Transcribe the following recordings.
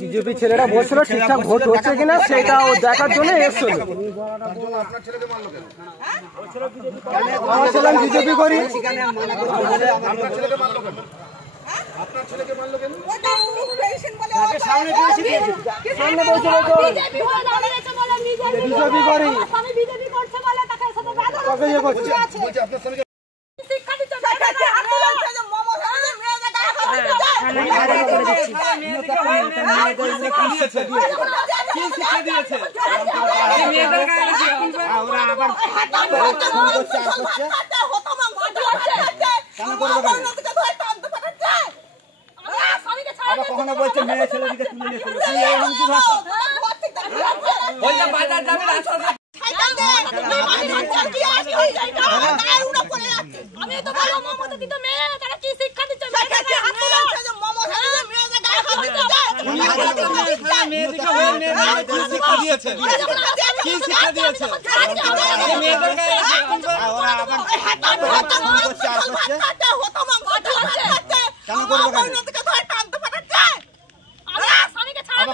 BJP ছেলেরা বলছিল ঠিকঠাক ভোট হচ্ছে কিনা সেটা দেখার জন্য এসেছিল। বিজেপি করি কখনো বলছে মেয়ে ছেলেদিকে তুলে নিয়ে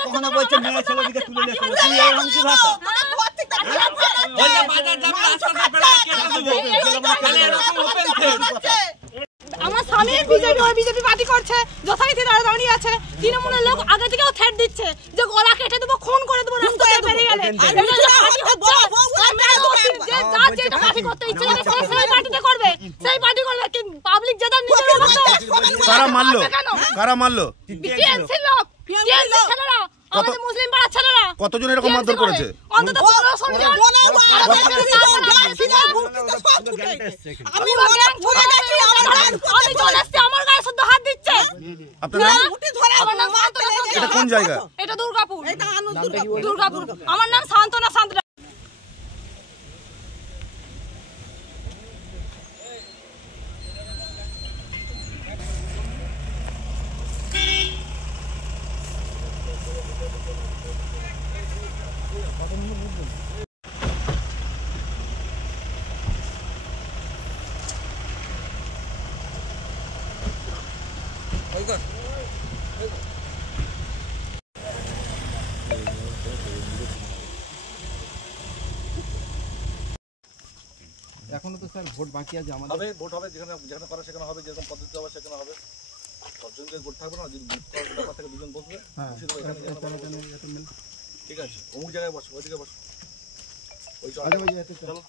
কখনো বলছে মেয়ে ছেলেদিকে তুলে নিয়ে আমার স্বামী বিজেপি পার্টি করছে, যথারীতি দাঁড়িয়ে আছে। তৃণমূলের লোক আগে থেকেও থ্রেট দিচ্ছে যে গলা কেটে দেবো, খুন করে দেবো, রাস্তায় বেরিয়ে গেলে পাবলিক যেটা কারা মারলো কারা মারলো মুসলিম পাড়ার ছেলেরা কতজন এরকম মারধর করেছে? অন্তত 1500 জন। আমার গায়ে শুদ্ধ হাত দিচ্ছে। এটা কোন জায়গা? এটা দুর্গাপুর। দুর্গাপুর। আমার নাম শান্তনা সান্দ্রা। এখনো তো স্যার ভোট বাকি আছে আমাদের। হবে ভোট হবে, যেখানে যেখানে করা সেখানে হবে, যেরকম পদ্ধতি হবে সেখানে হবে। সবজনকে ভোট থাকবে না, যদি ব্যাপার থেকে দুজন বসবে ঠিক আছে, অমুক জায়গায় বসো, ওইদিকে বসো, ওই চলো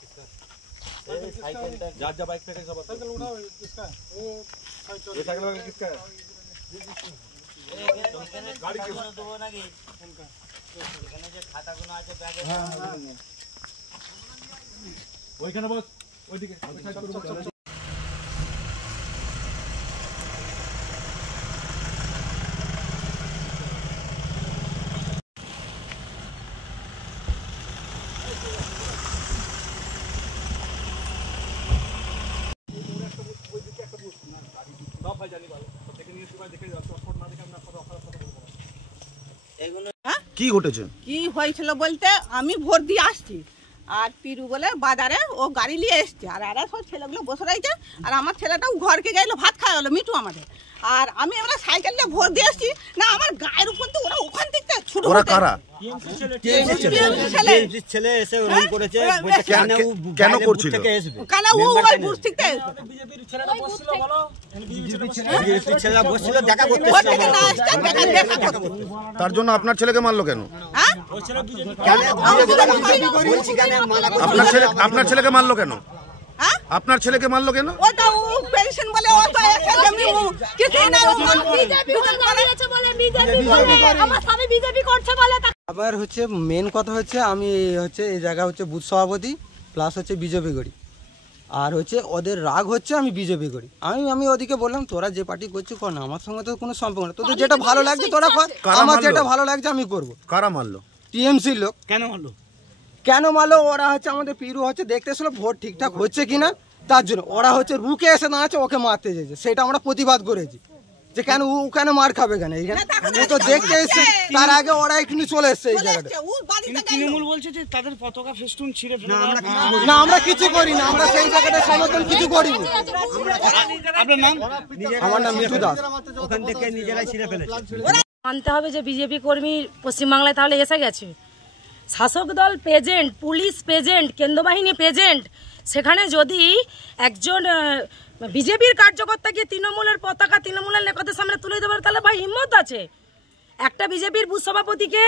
যার যা বাইক থেকে সবার সাইকেল উঠাও, কিসকা ও সাইকেল वाला किसका है गाड़ी के দেবো নাকি এখানে যে খাতাগুলো আছে ব্যাগে ওইখানে বস, ওইদিকে কি ঘটেছে? কি হয়েছিল বলতে, আমি ভোট দিয়ে আসছি আর পিরু বলে বাজারে ও গাড়ি নিয়ে এসছে, আর এরা সব ছেলেগুলো বসে রয়েছে, আর আমার ছেলেটাও ঘরকে গেলো ভাত খাওয়া হলো মিঠু আমাদের। আর আমি আমরা সাইকেল নিয়ে ভোট দিয়ে আসছি না, আমার গায়ের উপর তো ওরা ওখান থেকে ছুটে। ওরা কারা? ছেলে এসে রং করেছে, কেন করছিল? কেন ও ওই বুথ থেকে বিজেপির ছেলেরা বসছিল, বলো বিজেপির ছেলেরা বসছিল দেখা করতে। তার জন্য আপনার ছেলেকে মারলো কেন? হ্যাঁ ওই ছেলে বিজেপি বলছি কেন আপনার ছেলেকে মারলো কেন? আপনার ছেলেকে মারলো কেন? ওটা ও পেনশন বলে, ও তো এসে জমি কিছু না, ও বিজেপি দাঁড়িয়েছে বলে বিজেপি বলে, আমার স্বামী বিজেপি করছে বলে। আবার হচ্ছে মেন কথা হচ্ছে আমি হচ্ছে এই জায়গা হচ্ছে বুথ সভাপতি প্লাস হচ্ছে বিজেপি করি, আর হচ্ছে ওদের রাগ হচ্ছে আমি বিজেপি করি। আমি ওদিকে বললাম তোরা যে পার্টি করছিস কর না, আমার সঙ্গে তো কোনো সম্পর্ক না, তোদের যেটা ভালো লাগছে তোরা কর, আমার যেটা ভালো লাগছে আমি করবো। কারা মারলো? টিএমসির লোক। কেন মারলো? কেন মারলো? ওরা হচ্ছে আমাদের পিরু হচ্ছে দেখতে এসেছিল ভোট ঠিকঠাক হচ্ছে কিনা, তার জন্য ওরা হচ্ছে রুকে এসে দাঁড়াচ্ছে, ওকে মারতে চেয়েছে, সেটা আমরা প্রতিবাদ করেছি। যে কেন ও কেন মার খাবে কেন এইখানে ও তো দেখতে এসছে তার আগে ওরা এখানে চলে এসছে এই জায়গাটা ও বাড়িতে গেল। তৃণমূল বলছে যে তাদের পতাকা ফেস্টুন ছিঁড়ে ফেলে না আমরা কিছু করি না আমরা সেই জায়গাটা সমর্থন কিছু করি না। আপনার নাম? আমার নাম মিঠু দাস। ওখান থেকে নিজেরাই ছিঁড়ে ফেলেছে। মানতে হবে যে বিজেপি কর্মী পশ্চিমবাংলায় তাহলে এসে গেছে। শাসক দল প্রেজেন্ট, পুলিশ প্রেজেন্ট, কেন্দ্র বাহিনী প্রেজেন্ট, সেখানে যদি একজন বিজেপির কার্যকর্তা গিয়ে তৃণমূলের পতাকা তৃণমূলের নেতাদের সামনে তুলে দেবার তাহলে ভাই হিম্মত আছে? একটা বিজেপির বুথ সভাপতিকে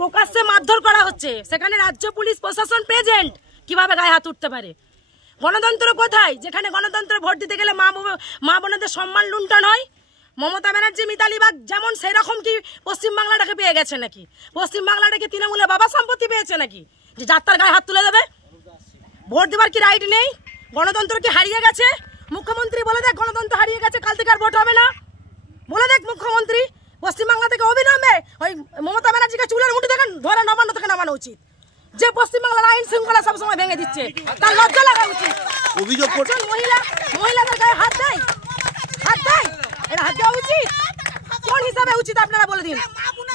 প্রকাশ্যে মারধর করা হচ্ছে, সেখানে রাজ্য পুলিশ প্রশাসন প্রেজেন্ট, কিভাবে গায়ে হাত উঠতে পারে? গণতন্ত্র কোথায়? যেখানে গণতন্ত্র ভোট দিতে গেলে মা বোনেদের সম্মান লুণ্ঠন হয়। মমতা ব্যানার্জি মিতালি বাগ যেমন সেই রকম কি পশ্চিমবাংলাটাকে পেয়ে গেছে নাকি? পশ্চিমবাংলাটাকে তৃণমূলের বাবা সম্পত্তি পেয়েছে নাকি যে যাত্রার গায়ে হাত তুলে দেবে? ভোট দেওয়ার কি রাইট নেই? গণতন্ত্র কি হারিয়ে গেছে? মুখ্যমন্ত্রী বলে দেখ গণতন্ত্র হারিয়ে গেছে, কাল থেকে আর ভোট হবে না। বলে দেখ মুখ্যমন্ত্রী, পশ্চিমবাংলা থেকে অবিলম্বে ওই মমতা ব্যানার্জিকে চুলের মুঠি থেকে ধরে নবান্ন থেকে নামানো উচিত। যে পশ্চিমবাংলার আইন শৃঙ্খলা সবসময় ভেঙে দিচ্ছে তার লজ্জা লাগা উচিত। অভিযোগ একজন মহিলাদের গায়ে হাত দেয়, হাত দেয়, এটা হাত দেওয়া উচিত? কোন হিসাবে উচিত আপনারা বলে দিন।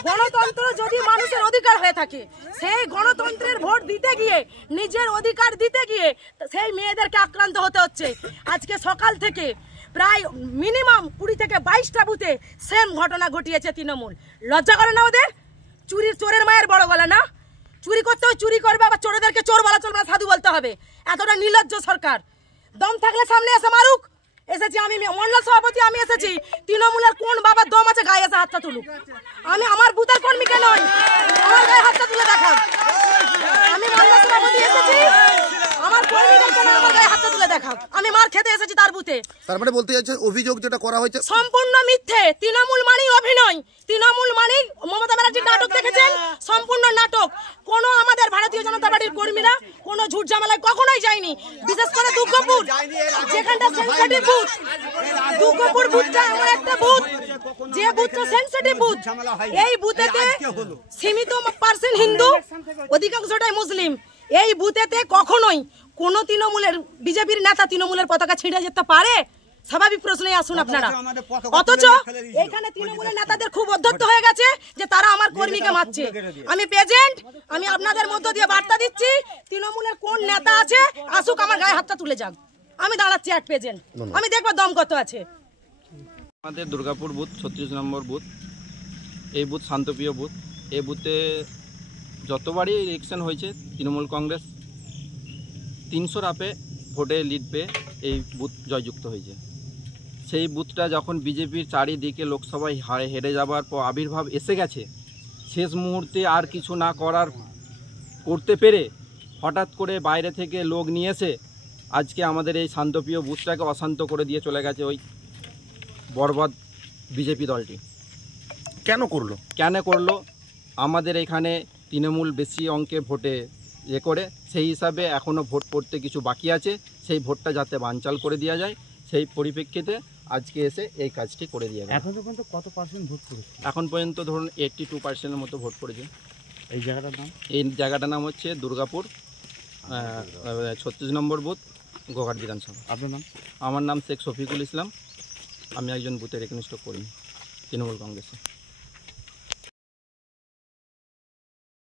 গণতন্ত্র যদি মানুষের অধিকার হয়ে থাকে, সেই গণতন্ত্রের ভোট দিতে গিয়ে, নিজের অধিকার দিতে গিয়ে সেই মেয়েদেরকে আক্রান্ত হতে হচ্ছে। আজকে সকাল থেকে প্রায় মিনিমাম 20 থেকে 22টা বুথে সেম ঘটনা ঘটিয়েছে তৃণমূল। লজ্জা করে না ওদের? চোরের মায়ের বড় গলা না? চুরি করতে হয় চুরি করবে, আবার চোরদেরকে চোর বলা চলবে না, সাধু বলতে হবে। এতটা নির্লজ্জ সরকার। দম থাকলে সামনে এসে মারুক। এসেছি আমি মন্ডল সভাপতি, আমি এসেছি। তৃণমূলের কোন বাবার দম আছে গায়ে এসে হাতটা তুলুক? আমি আমার বুথের কর্মীকে নয়, আমার গায়ে হাতটা তুলে দেখান। আমি মন্ডল সভাপতি এসেছি, আমার কর্মীদেরকে না, আমার গায়ে হাতটা তুলে দেখান। আমি মার খেতে এসেছি তার বুথে। তার মানে বলতে যাচ্ছে অভিযোগ যেটা করা হয়েছে সম্পূর্ণ মিথ্যে। তৃণমূল মানেই অভিনয়, তৃণমূল মানেই মমতা ব্যানার্জির নাটক দেখেছেন, সম্পূর্ণ নাটক। কোনো আমাদের ভারতীয় জনতা পার্টির কর্মীরা কোনো ঝুট ঝামেলায় কখনোই যায়নি। বিশেষ করে দুর্গাপুর, যেখানটা সেন্সিটিভ বুথ, দুর্গাপুর বুথটা এমন একটা বুথ যে বুথটা সেন্সিটিভ বুথ। এই বুথেতে সীমিত পার্সেন্ট হিন্দু, অধিকাংশটাই মুসলিম। এই বুথেতে কখনোই কোনো তৃণমূলের বিজেপির নেতা তৃণমূলের পতাকা ছিঁড়ে যেতে পারে? স্বাভাবিক প্রশ্নই আসুন আপনারা। অথচ এখানে তৃণমূলের নেতাদের খুব অধ্যত্ত হয়ে গেছে যে তারা আমার কর্মীকে মারছে। আমি প্রেজেন্ট, আমি আপনাদের মধ্য দিয়ে বার্তা দিচ্ছি, তৃণমূলের কোন নেতা আছে আসুক, আমার গায়ে হাতটা তুলে যাক। আমি দাঁড়াচ্ছি এক প্রেজেন্ট, আমি দেখবো দম কত আছে। আমাদের দুর্গাপুর বুথ 36 নম্বর বুথ। এই বুথ শান্তপ্রিয় বুথ। এই বুথে যতবারই ইলেকশন হয়েছে তৃণমূল কংগ্রেস 300 আপে ভোটে লিড পেয়ে এই বুথ জয়যুক্ত হয়েছে। সেই বুথটা যখন বিজেপির চারিদিকে লোকসভায় হেরে যাবার পর আবির্ভাব এসে গেছে, শেষ মুহূর্তে আর কিছু না করতে পেরে হঠাৎ করে বাইরে থেকে লোক নিয়ে এসে আজকে আমাদের এই শান্তপ্রিয় বুথটাকে অশান্ত করে দিয়ে চলে গেছে ওই বরবাদ বিজেপি দলটি। কেন করলো? আমাদের এখানে তৃণমূল বেশি অঙ্কে ভোটে করে, সেই হিসাবে এখনও ভোট পড়তে কিছু বাকি আছে, সেই ভোটটা যাতে বানচাল করে দেওয়া যায়, সেই পরিপ্রেক্ষিতে আজকে এসে এই কাজটি করে দিয়ে গেল। এখন পর্যন্ত কত পার্সেন্ট ভোট পড়েছে? এখন পর্যন্ত ধরুন 82% মতো ভোট পড়েছে। এই জায়গাটার নাম? এই জায়গাটার নাম হচ্ছে দুর্গাপুর 36 নম্বর বুথ, গোঘাট বিধানসভা। আপনার নাম? আমার নাম শেখ শফিকুল ইসলাম। আমি একজন বুথের একনিষ্ঠ কর্মী তৃণমূল কংগ্রেসে।